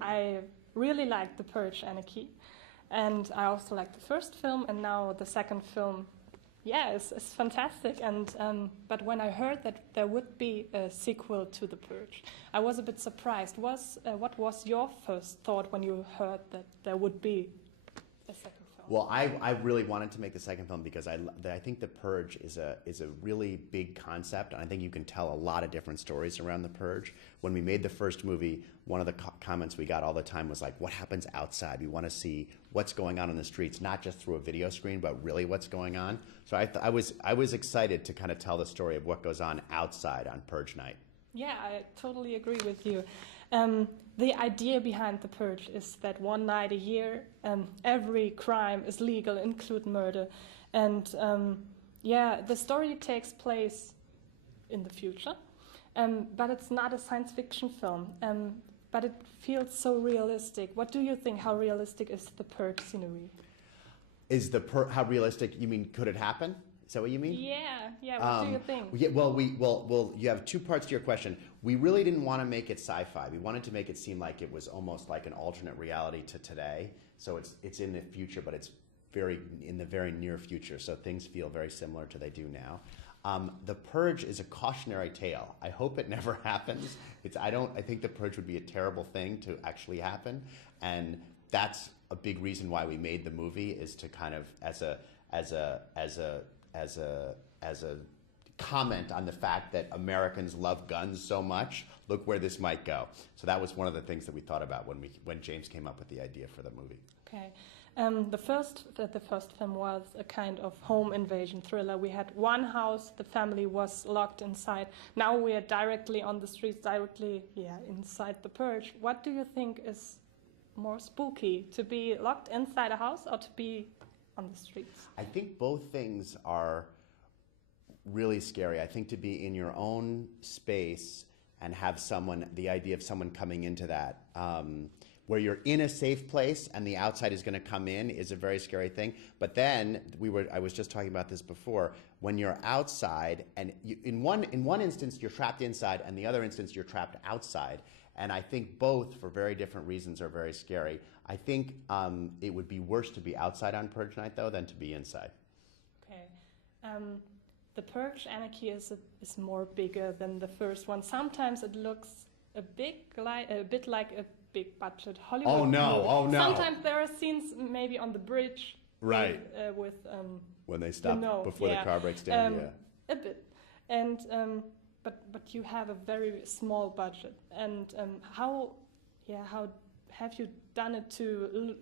I really liked The Purge, Anarchy, and I also liked the first film, and now the second film. Yeah, it's fantastic. And but when I heard that there would be a sequel to The Purge, I was a bit surprised. What was your first thought when you heard that there would be a second film? Well, I really wanted to make the second film because I think The Purge is a really big concept, and I think you can tell a lot of different stories around The Purge. When we made the first movie, one of the comments we got all the time was like, what happens outside? We want to see what's going on in the streets, not just through a video screen, but really what's going on. So I was excited to kind of tell the story of what goes on outside on Purge night. Yeah, I totally agree with you. The idea behind The Purge is that one night a year, every crime is legal, including murder. And yeah, the story takes place in the future, but it's not a science fiction film. But it feels so realistic. What do you think? How realistic is the Purge scenery? How realistic? You mean could it happen? Is that what you mean? Yeah. What do you think? Yeah, well, you have two parts to your question. We really didn't want to make it sci-fi. We wanted to make it seem like it was almost like an alternate reality to today. So it's in the future, but it's in the very near future. So things feel very similar to they do now. The Purge is a cautionary tale. I hope it never happens. I think The Purge would be a terrible thing to actually happen, and that's a big reason why we made the movie, is to kind of as a comment on the fact that Americans love guns so much. Look where this might go. So that was one of the things that we thought about when James came up with the idea for the movie. Okay. The first film was a kind of home invasion thriller. We had one house, the family was locked inside. Now we are directly on the streets, inside The Purge. What do you think is more spooky, to be locked inside a house or to be on the streets? I think both things are really scary. I think to be in your own space and have the idea of someone coming into that, where you're in a safe place and the outside is going to come in, is a very scary thing. But then I was just talking about this before. When you're outside, and in one instance you're trapped inside, and the other instance you're trapped outside. And I think both, for very different reasons, are very scary. I think it would be worse to be outside on Purge night, though, than to be inside. Okay. The Purge Anarchy is more bigger than the first one. Sometimes it looks a bit like a big budget Hollywood movie. Oh no! Sometimes there are scenes maybe on the bridge, right? With when they stop before the car breaks down. A bit, and but you have a very small budget. And how have you done it to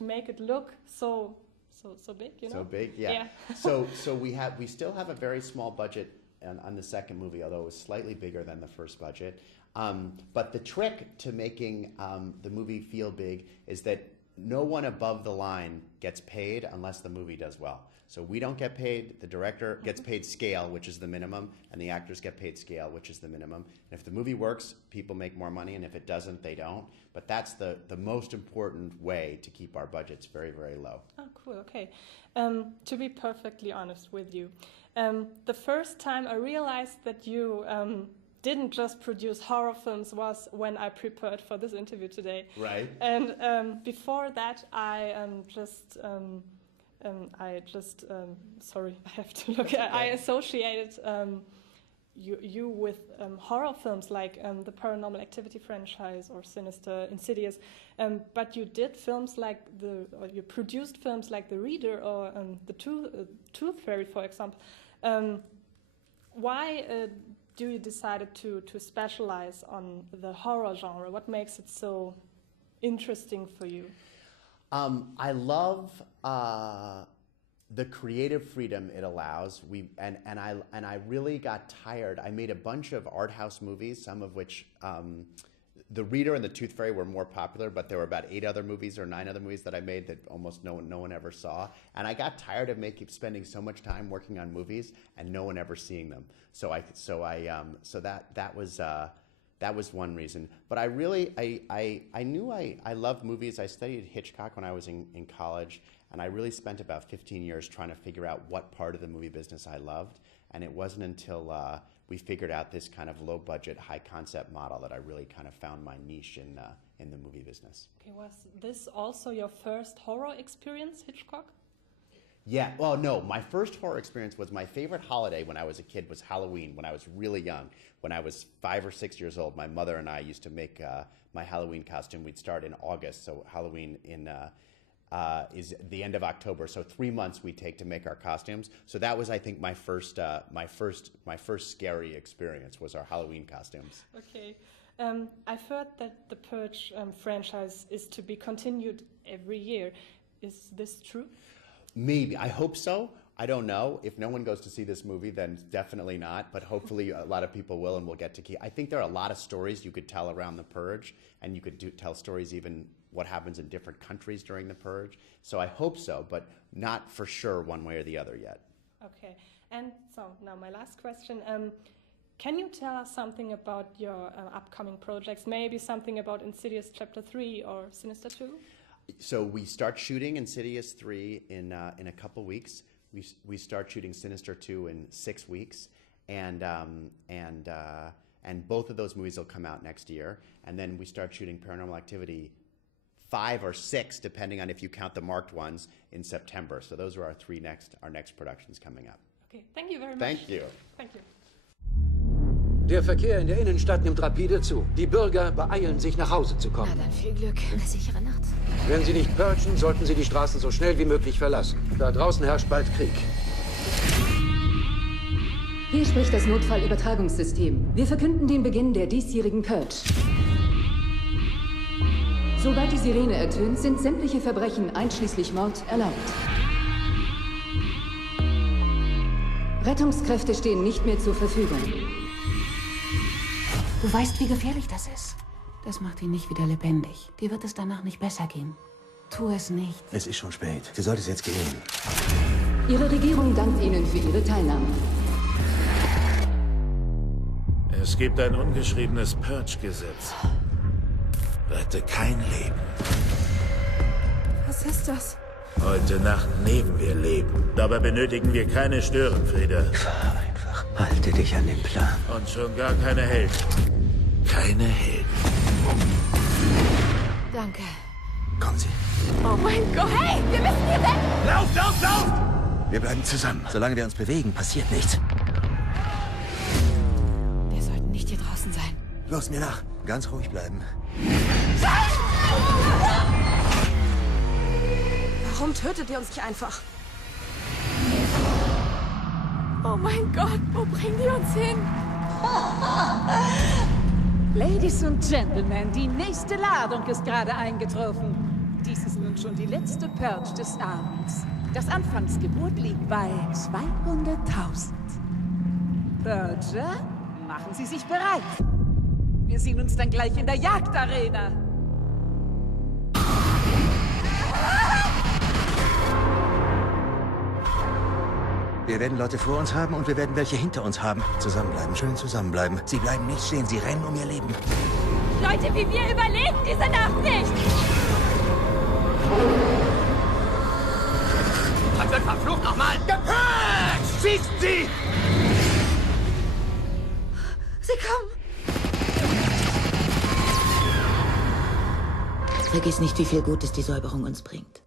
make it look so big? So big, yeah. so we still have a very small budget on the second movie, although it was slightly bigger than the first budget. But the trick to making the movie feel big is that no one above the line gets paid unless the movie does well. So we don't get paid, the director gets paid scale, which is the minimum, and the actors get paid scale, which is the minimum. And if the movie works, people make more money, and if it doesn't, they don't. But that's the most important way to keep our budgets very, very low. Oh, cool, okay. To be perfectly honest with you, the first time I realized that you didn't just produce horror films was when I prepared for this interview today. Right. And before that, I have to look. Okay. I associated you with horror films like the Paranormal Activity franchise or Sinister, Insidious. But you did films like you produced films like The Reader or the Tooth Fairy, for example. Why do you decide to specialize on the horror genre? What makes it so interesting for you? I love the creative freedom it allows. And I really got tired. I made a bunch of art house movies, some of which The Reader and The Tooth Fairy were more popular, but there were about 8 other movies or 9 other movies that I made that almost no one ever saw. And I got tired of spending so much time working on movies and no one ever seeing them. So that was one reason. But I knew I loved movies. I studied Hitchcock when I was in college, and I really spent about 15 years trying to figure out what part of the movie business I loved. And it wasn't until we figured out this kind of low budget, high concept model that I really kind of found my niche in the movie business. Okay, was this also your first horror experience, Hitchcock? Yeah, well, no, my first horror experience was my favorite holiday when I was a kid was Halloween, when I was really young. When I was 5 or 6 years old, my mother and I used to make my Halloween costume. We'd start in August, so Halloween is the end of October. So 3 months we take to make our costumes. So that was, I think, my first scary experience was our Halloween costumes. Okay. I've heard that the Purge franchise is to be continued every year. Is this true? Maybe. I hope so. I don't know. If no one goes to see this movie, then definitely not. But hopefully a lot of people will, and we'll get to keep. I think there are a lot of stories you could tell around the Purge, and you could tell stories even what happens in different countries during the Purge. So I hope so, but not for sure one way or the other yet. Okay. And so now my last question. Can you tell us something about your upcoming projects? Maybe something about Insidious Chapter 3 or Sinister 2? So we start shooting Insidious 3 in a couple weeks. We start shooting Sinister 2 in 6 weeks, and both of those movies will come out next year. And then we start shooting Paranormal Activity 5 or 6, depending on if you count the marked ones, in September. So those are our next productions coming up. Okay, thank you very much. Thank you. Thank you. Der Verkehr in der Innenstadt nimmt rapide zu. Die Bürger beeilen sich, nach Hause zu kommen. Na dann viel Glück. Eine sichere Nacht. Wenn sie nicht purgen, sollten sie die Straßen so schnell wie möglich verlassen. Da draußen herrscht bald Krieg. Hier spricht das Notfallübertragungssystem. Wir verkünden den Beginn der diesjährigen Purge. Sobald die Sirene ertönt, sind sämtliche Verbrechen, einschließlich Mord, erlaubt. Rettungskräfte stehen nicht mehr zur Verfügung. Du weißt, wie gefährlich das ist. Das macht ihn nicht wieder lebendig. Dir wird es danach nicht besser gehen. Tu es nicht. Es ist schon spät. Du solltest jetzt gehen. Ihre Regierung dankt Ihnen für Ihre Teilnahme. Es gibt ein ungeschriebenes Purge-Gesetz. Rette kein Leben. Was ist das? Heute Nacht nehmen wir Leben. Dabei benötigen wir keine Störenfriede. Fahr einfach. Halte dich an den Plan. Und schon gar keine Helden. Keine Helden. Danke. Kommen Sie. Oh mein Gott. Hey, wir müssen hier weg! Lauf, lauf, lauf! Wir bleiben zusammen. Solange wir uns bewegen, passiert nichts. Wir sollten nicht hier draußen sein. Los, mir nach. Ganz ruhig bleiben. Warum tötet ihr uns nicht einfach? Oh mein Gott, wo bringen die uns hin? Ladies und Gentlemen, die nächste Ladung ist gerade eingetroffen. Dies ist nun schon die letzte Purge des Abends. Das Anfangsgebot liegt bei 200.000. Purger, machen Sie sich bereit. Wir sehen uns dann gleich in der Jagdarena. Wir werden Leute vor uns haben und wir werden welche hinter uns haben. Zusammenbleiben, schön zusammenbleiben. Sie bleiben nicht stehen, sie rennen um ihr Leben. Leute wie wir überleben diese Nacht nicht! Man wird verflucht nochmal! Gepurgt! Schießen Sie! Sie kommen! Vergiss nicht, wie viel Gutes die Säuberung uns bringt.